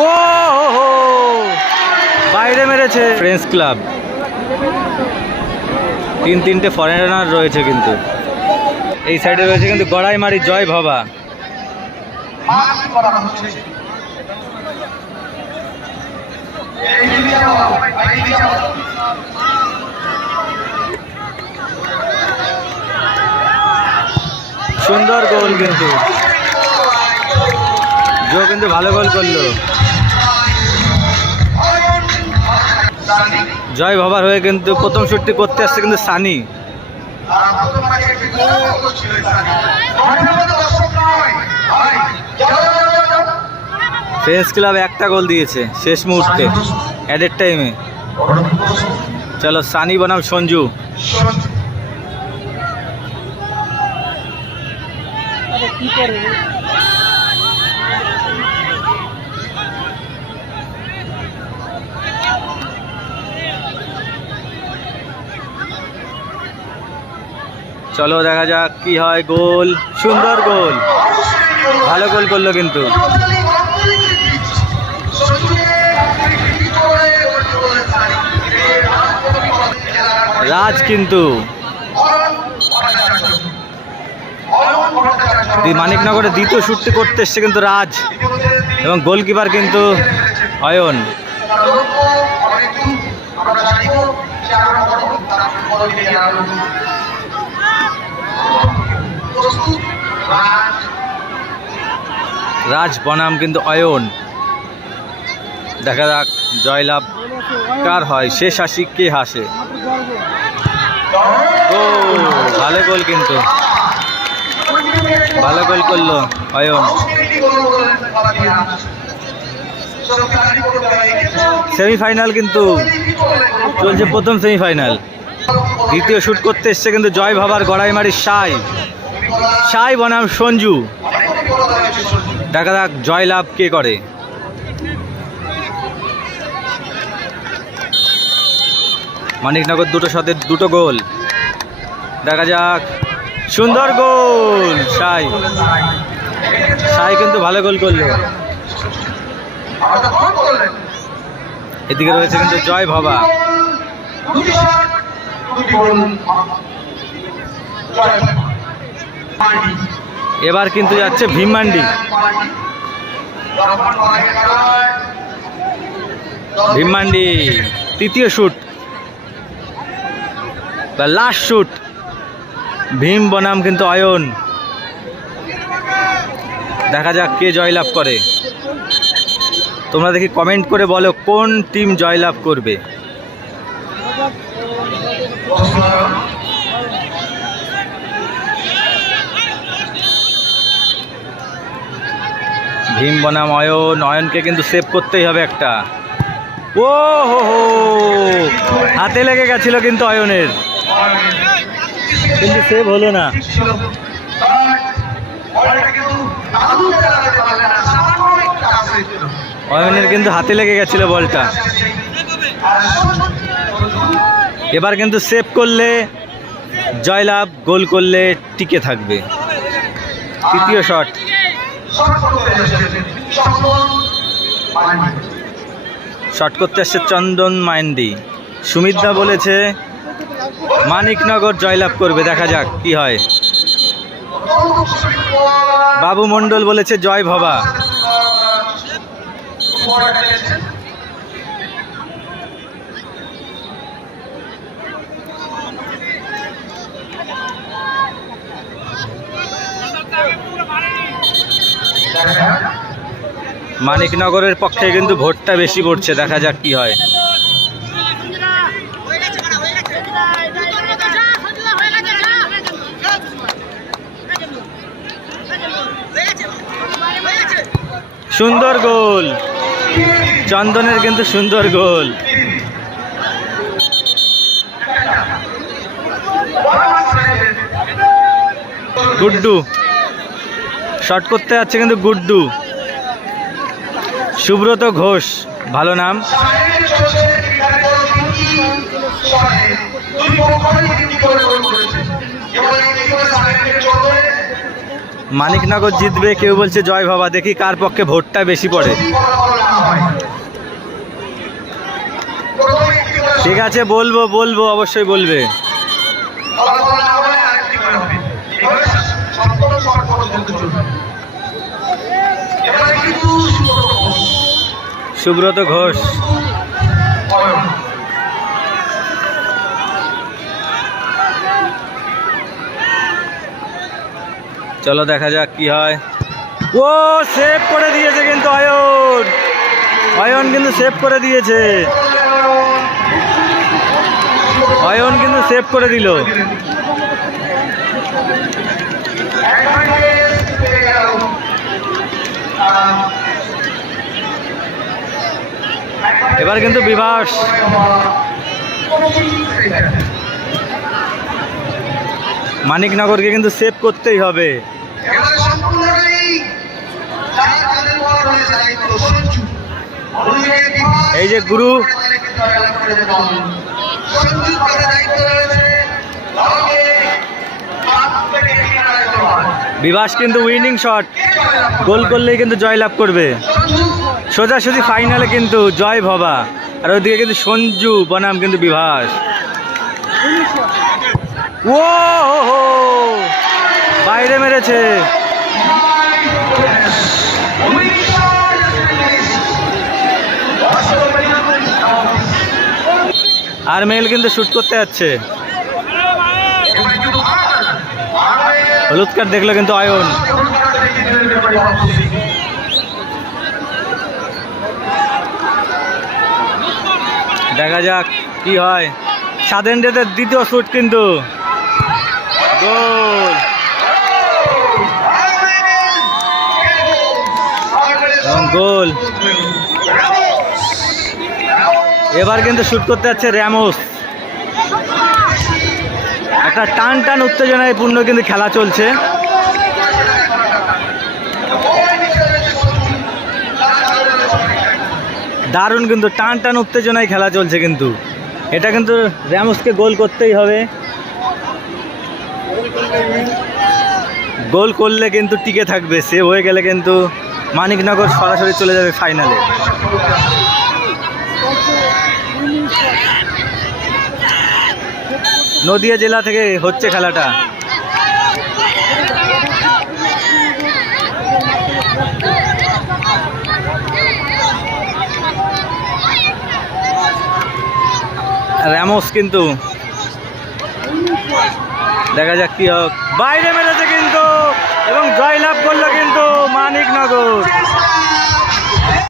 ও বাইরে মেরেছে। Friends club 3-3টে foreigner রয়েছে, কিন্তু এই সাইডে রয়েছে কিন্তু গড়াইমারি জয় ভবা। সুন্দর গোল, কিন্তু জো কিন্তু ভালো গোল করলো। জয় ভবার হয়ে কিন্তু প্রথম শুটটি করতে আসছে কিন্তু সানি। ফ্রেন্ডস ক্লাব একটা গোল দিয়েছে শেষ মুহূর্তে অ্যাডেড টাইমে। চলো সানি বনাম সঞ্জু। চলো দেখা যাক কি হয়। গোল, সুন্দর গোল, ভালো গোল করলো কিন্তু। রাজ কিন্তু মানিকনগরে দ্বিতীয় শুটটি করতে এসছে কিন্তু রাজ, এবং গোলকিপার কিন্তু অয়ন। রাজ বনাম কিন্তু অয়ন। দেখা যাক জয়লাভ কার হয়, শেষ হাসি কে হাসে। গোল, ভালো গোল, কিন্তু ভালো গোল করলো অয়ন। সেমিফাইনাল কিন্তু চলছে, প্রথম সেমিফাইনাল। দ্বিতীয় শুট করতে এসছে কিন্তু জয় ভাবার গড়াইমারির সাই বনাম সঞ্জু। দেখা যাক জয়লাভ কে করে। মানিকনগর দুটো শটে দুটো গোল। দেখা যাক, সুন্দর গোল, সাই কিন্তু ভালো গোল করলো। এদিকে রয়েছে কিন্তু জয় ভবা। এবার কিন্তু যাচ্ছে ভীমমান্ডি। ভীমমান্ডি তৃতীয় শুট বা লাস্ট শুট। ভীম বনাম কিন্তু অয়ন। দেখা যাক কে জয়লাভ করে। তোমরা দেখি কমেন্ট করে বলো কোন টিম জয়লাভ করবে। ভীম বনাম অয়ন। অয়নকে কিন্তু সেভ করতেই হবে একটা। ও হো হো, হাতে লেগে গেছিল কিন্তু অয়নের, কিন্তু সেভ হলো না। অয়নের কিন্তু হাতে লেগে গেছিল বলটা। এবার কিন্তু সেভ করলে জয়লাভ, গোল করলে টিকে থাকবে। তৃতীয় শট। শট করতে আসছে চন্দন মাইন্ডি। সুমিতদা বলেছে মানিকনগর জয়লাভ করবে। দেখা যাক কি হয়। বাবু মণ্ডল বলেছে জয় ভবা। মানিকনগরের পক্ষে কিন্তু ভোটটা বেশি পড়ছে। দেখা যাক কি হয়। সুন্দর গোল, চন্দনের কিন্তু সুন্দর গোল। গুড্ডু শট করতে যাচ্ছে কিন্তু গুড্ডু। সুব্রত ঘোষ, ভালো নাম। মানিকনগর জিতবে, কেউ বলছে জয় বাবা। দেখি কার পক্ষে ভোটটা বেশি পড়ে। ঠিক আছে, বলবো বলবো, অবশ্যই বলবে। সুব্রত ঘোষ। চলো দেখা যাক কি হয়। ও সেভ করে দিয়েছে কিন্তু অয়ন, অয়ন কিন্তু সেভ করে দিয়েছে, অয়ন কিন্তু সেভ করে দিল। এবার কিন্তু বিভাস, মানিকনগরকে কিন্তু সেভ করতেই হবে। এই যে গুরু, বিভাস কিন্তু উইনিং শট, গোল করলেই কিন্তু জয়লাভ করবে। সোজাসুজি ফাইনালে কিন্তু জয় ভবা, আর ওইদিকে কিন্তু সঞ্জু বনাম কিন্তু বিভাস। ও বাইরে মেরেছে। আর মেল কিন্তু শুট করতে যাচ্ছে। হলুদ কার্ড দেখলো কিন্তু অয়ন। দেখা যাক কি হয়। স্বাধীন ডেদের দ্বিতীয় শুট কিন্তু গোল। গোল। এবার কিন্তু শুট করতে যাচ্ছে র্যামোস। একটা টান টান উত্তেজনায় পূর্ণ কিন্তু খেলা চলছে। দারুণ কিন্তু টান টান উত্তেজনায় খেলা চলছে কিন্তু। এটা কিন্তু র্যামোসকে গোল করতেই হবে। গোল করলে কিন্তু টিকে থাকবে, সেভ হয়ে গেলে কিন্তু মানিকনগর সরাসরি চলে যাবে ফাইনালে। নদিয়া জেলা থেকে হচ্ছে খেলাটা। র্যামোস কিন্তু দেখা যাক কি হোক। বাইরে মেরেছে কিন্তু এবং জয়লাভ করলো কিন্তু মানিকনগর।